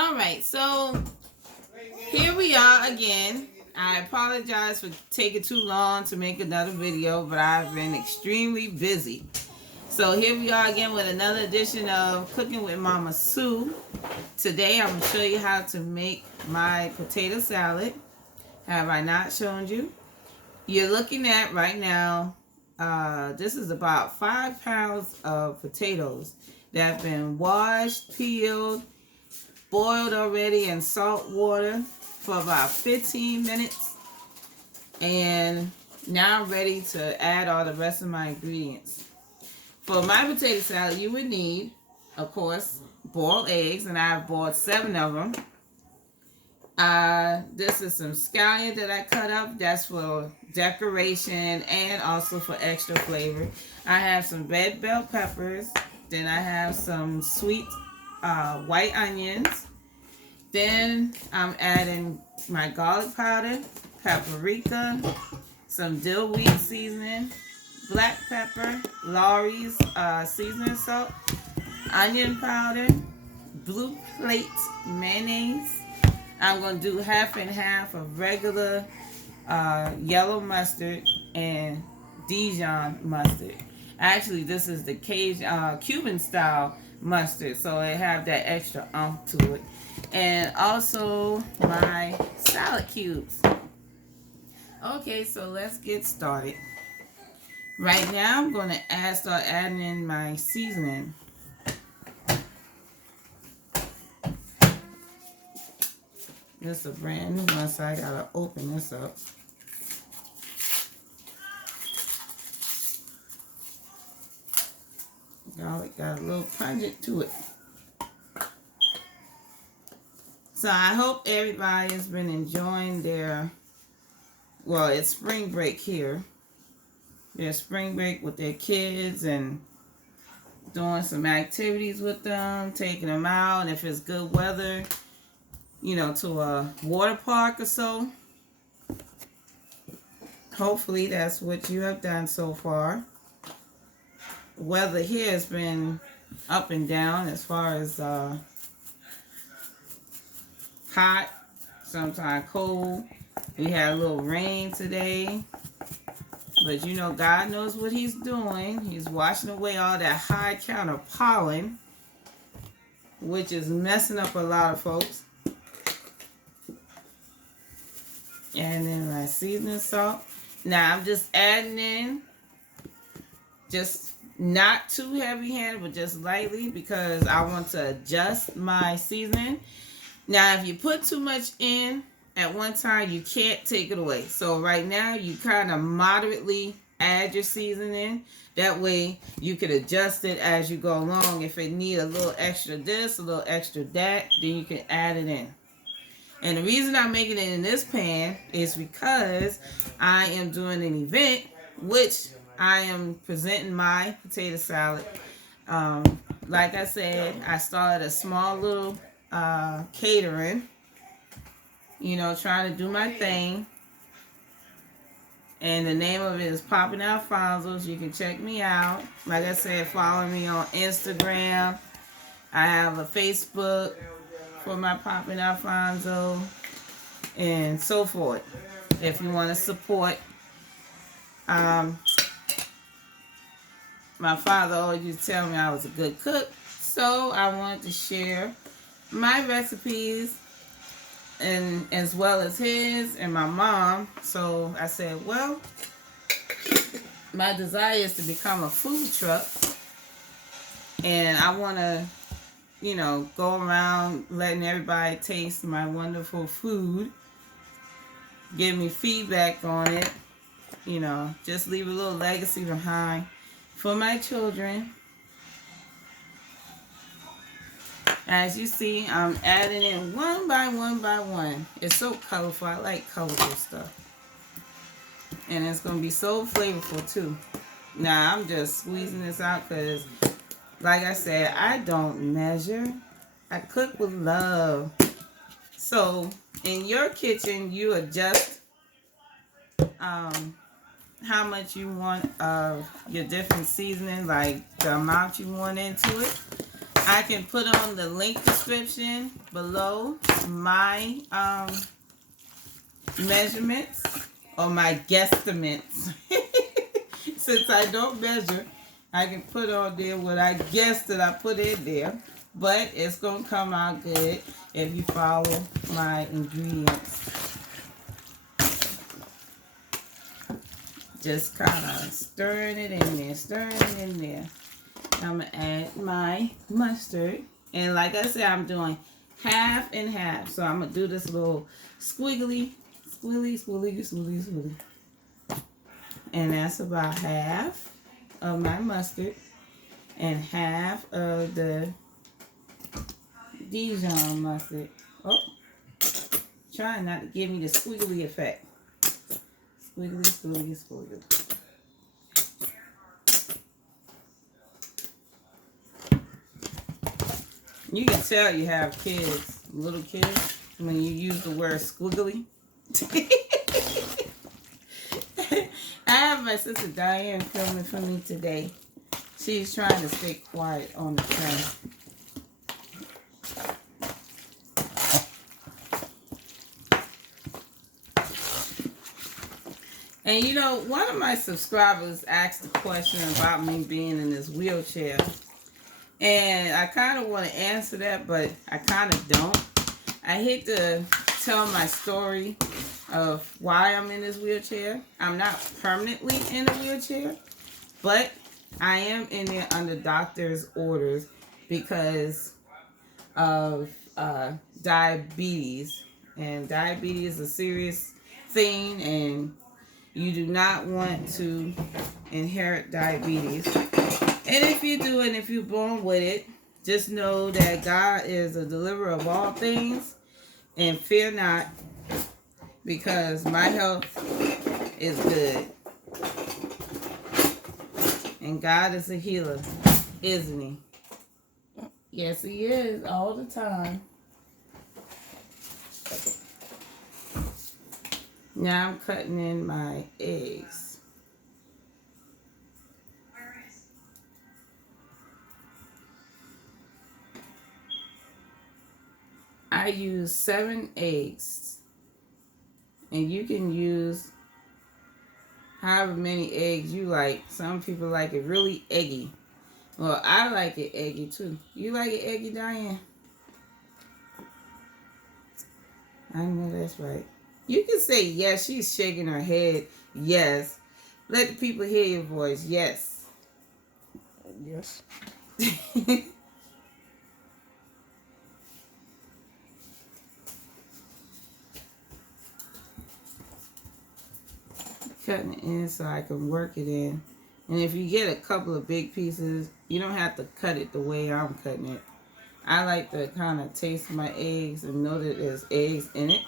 Alright, so here we are again. I apologize for taking too long to make another video, but I've been extremely busy. So here we are again with another edition of Cooking with Mama Sue. Today I'm going to show you how to make my potato salad. Have I not shown you? You're looking at right now, this is about 5 pounds of potatoes that have been washed, peeled, boiled already in salt water for about 15 minutes. And now I'm ready to add all the rest of my ingredients. For my potato salad, you would need, of course, boiled eggs, and I've boiled 7 of them. This is some scallion that I cut up. That's for decoration and also for extra flavor. I have some red bell peppers. Then I have some sweet white onions. Then I'm adding my garlic powder, paprika, some dill weed seasoning, black pepper, Lawry's seasoning salt, onion powder, blue plate mayonnaise. I'm going to do half and half of regular yellow mustard and Dijon mustard. Actually, this is the Cuban style mustard, so it have that extra to it. And also my salad cubes. Okay, so let's get started. Right now, I'm going to start adding in my seasoning. This is a brand new one, so I gotta open this up. Garlic got a little pungent to it. So I hope everybody has been enjoying their, well, it's spring break here. Their spring break with their kids and doing some activities with them, taking them out, and if it's good weather, you know, to a water park or so. Hopefully that's what you have done so far. Weather here has been up and down as far as hot, sometimes cold. We had a little rain today. But you know, God knows what He's doing. He's washing away all that high count of pollen, which is messing up a lot of folks. And then my seasoning salt. Now I'm just adding in, just not too heavy-handed, but just lightly, because I want to adjust my seasoning. Now, if you put too much in at one time, you can't take it away. So right now, you kind of moderately add your seasoning. That way, you can adjust it as you go along. If it need a little extra this, a little extra that, then you can add it in. And the reason I'm making it in this pan is because I am doing an event, which I am presenting my potato salad. Like I said, I started a small little catering, you know, trying to do my thing. And the name of it is Poppin Alphonso. You can check me out. Like I said, follow me on Instagram. I have a Facebook for my Poppin Alphonso and so forth, if you want to support. My father always used to tell me I was a good cook, so I wanted to share my recipes and as well as his and my mom. So I said, well, my desire is to become a food truck, and I want to, you know, go around letting everybody taste my wonderful food, give me feedback on it, you know, just leave a little legacy behind for my children. As you see, I'm adding in one by one by one. It's so colorful. I like colorful stuff. And it's going to be so flavorful too. Now, I'm just squeezing this out because, like I said, I don't measure. I cook with love. So, in your kitchen, you adjust how much you want of your different seasoning, like the amount you want into it. I can put on the link description below my measurements or my guesstimates. Since I don't measure, I can put on there what I guess that I put in there. But it's going to come out good if you follow my ingredients. Just kind of stirring it in there, stirring it in there. I'm going to add my mustard. And like I said, I'm doing half and half. So I'm going to do this little squiggly. And that's about half of my mustard and half of the Dijon mustard. Oh, trying not to give me the squiggly effect. Squiggly. You can tell you have kids, little kids, when you use the word squiggly. I have my sister Diane filming for me today. She's trying to stay quiet on the tray. And you know, one of my subscribers asked a question about me being in this wheelchair. And I kind of want to answer that, but I kind of don't. I hate to tell my story of why I'm in this wheelchair. I'm not permanently in a wheelchair, but I am in there under doctor's orders because of diabetes. And diabetes is a serious thing, and you do not want to inherit diabetes. And if you do, and if you're born with it, just know that God is a deliverer of all things, and fear not, because my health is good. And God is a healer, isn't he? Yes, he is, all the time. Now I'm cutting in my eggs. I use 7 eggs. And you can use however many eggs you like. Some people like it really eggy. Well, I like it eggy too. You like it eggy, Diane? I know that's right. You can say yes. She's shaking her head. Yes. Let the people hear your voice. Yes. Yes. Cutting it in so I can work it in. And if you get a couple of big pieces, you don't have to cut it the way I'm cutting it. I like to kind of taste my eggs and know that there's eggs in it.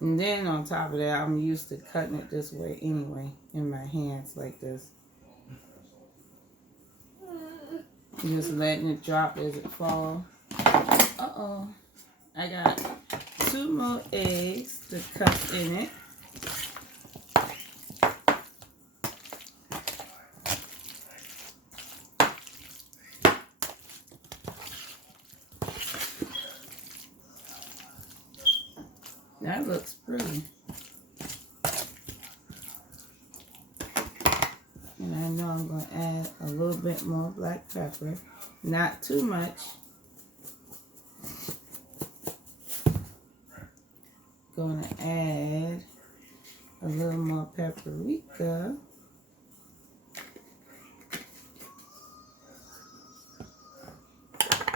And then on top of that, I'm used to cutting it this way anyway, in my hands like this. Just letting it drop as it falls. Uh-oh. I got 2 more eggs to cut in it. That looks pretty. And I know I'm going to add a little bit more black pepper. Not too much. Going to add a little more paprika.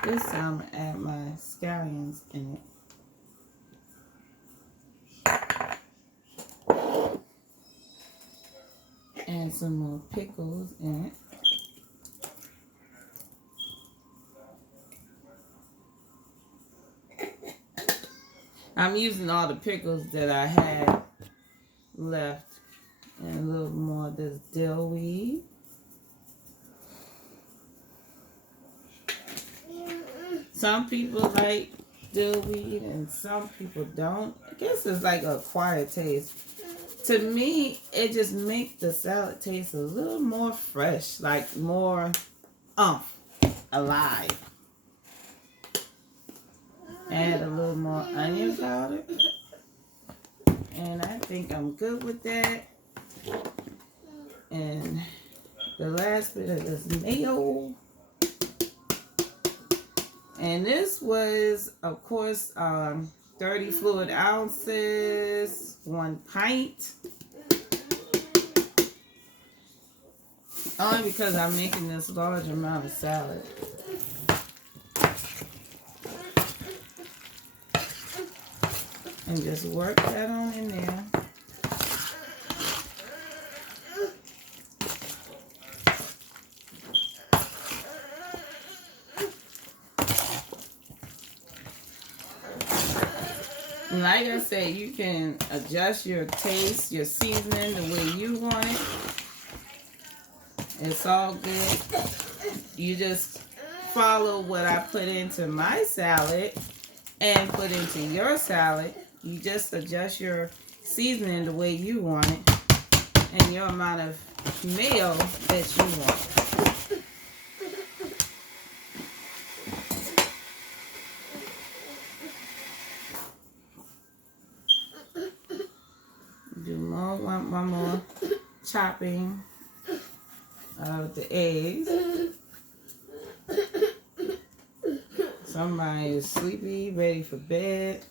This time I'm going to add my scallions in it. And some more pickles in it. I'm using all the pickles that I had left. And a little more of this dill weed. Some people like dill weed and some people don't. I guess it's like an acquired taste. to me, it just makes the salad taste a little more fresh, like more alive. Add a little more onion powder. And I think I'm good with that. And the last bit of this mayo. And this was, of course, 30 fluid ounces, 1 pint. Only because I'm making this large amount of salad. And just work that on in there. Like I said, you can adjust your taste, your seasoning the way you want it. It's all good. You just follow what I put into my salad and put into your salad. You just adjust your seasoning the way you want it and your amount of mayo that you want. Do one more chopping of the eggs. Somebody is sleepy, ready for bed.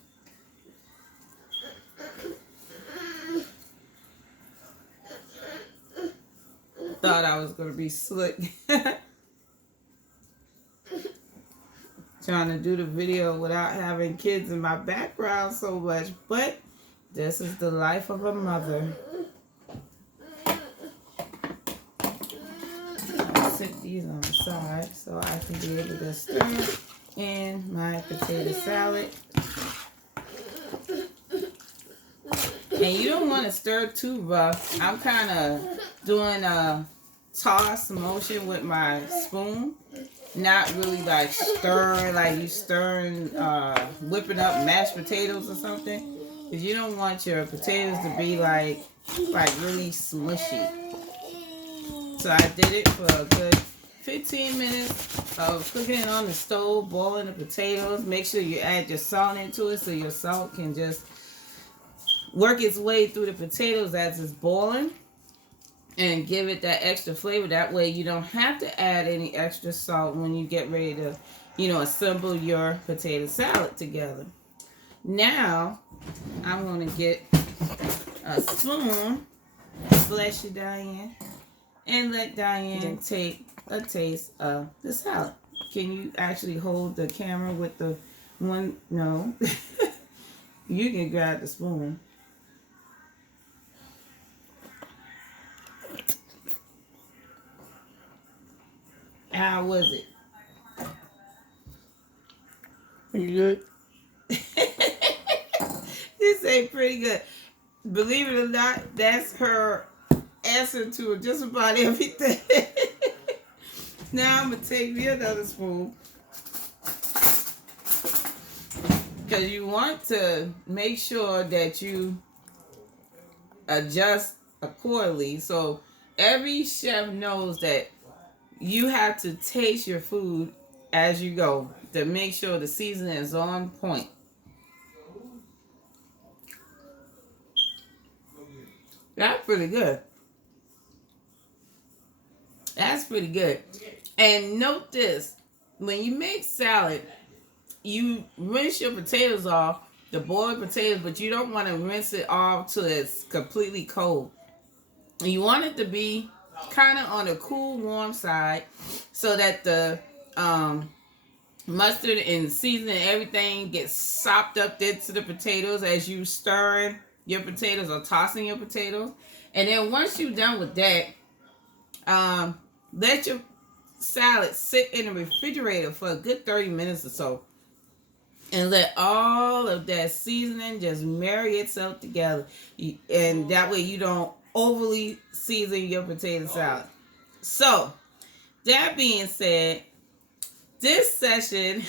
Thought I was going to be slick. Trying to do the video without having kids in my background so much, but this is the life of a mother. I'll sit these on the side so I can be able to stir in my potato salad. And you don't want to stir too rough. I'm kind of doing a toss motion with my spoon. Not really like stirring, like you stirring, whipping up mashed potatoes or something. Because you don't want your potatoes to be like really smushy. So I did it for a good 15 minutes of cooking it on the stove, boiling the potatoes. Make sure you add your salt into it so your salt can just work its way through the potatoes as it's boiling and give it that extra flavor. That way you don't have to add any extra salt when you get ready to, assemble your potato salad together. Now, I'm going to get a spoon, bless you, Diane, and let Diane take a taste of the salad. Can you actually hold the camera with the one? No. You can grab the spoon. How was it? Pretty good. This ain't pretty good. Believe it or not, that's her answer to just about everything. Now I'm going to take me another spoon. Because you want to make sure that you adjust accordingly. So every chef knows that you have to taste your food as you go to make sure the seasoning is on point. That's pretty good. That's pretty good. And note this. When you make salad, you rinse your potatoes off, the boiled potatoes, but you don't want to rinse it off till it's completely cold. You want it to be kind of on the cool, warm side so that the mustard and seasoning and everything gets sopped up into the potatoes as you stirring your potatoes or tossing your potatoes. And then once you're done with that, let your salad sit in the refrigerator for a good 30 minutes or so. And let all of that seasoning just marry itself together. And that way you don't overly season your potato salad. So, that being said, this session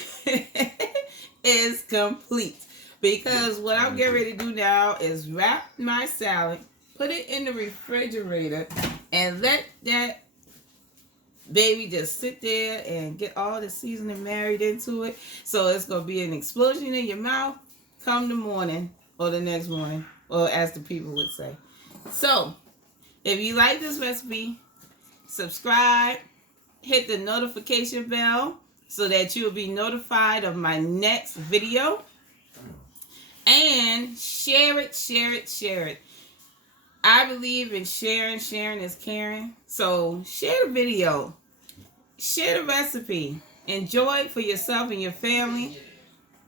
is complete. Because what I'm getting ready to do now is wrap my salad put it in the refrigerator, and let that baby just sit there and get all the seasoning married into it. So it's going to be an explosion in your mouth come the morning or the next morning, or as the people would say. So if you like this recipe, subscribe, hit the notification bell so that you'll be notified of my next video. And share it, share it, share it. I believe in sharing. Sharing is caring. So share the video. Share the recipe. Enjoy it for yourself and your family.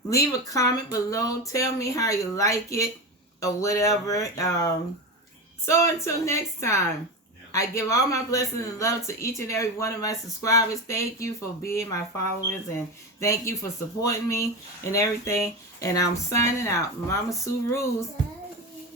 Leave a comment below. Tell me how you like it or whatever. So until next time, I give all my blessings and love to each and every one of my subscribers. Thank you for being my followers, and thank you for supporting me and everything. And I'm signing out. Mama Sue Rules.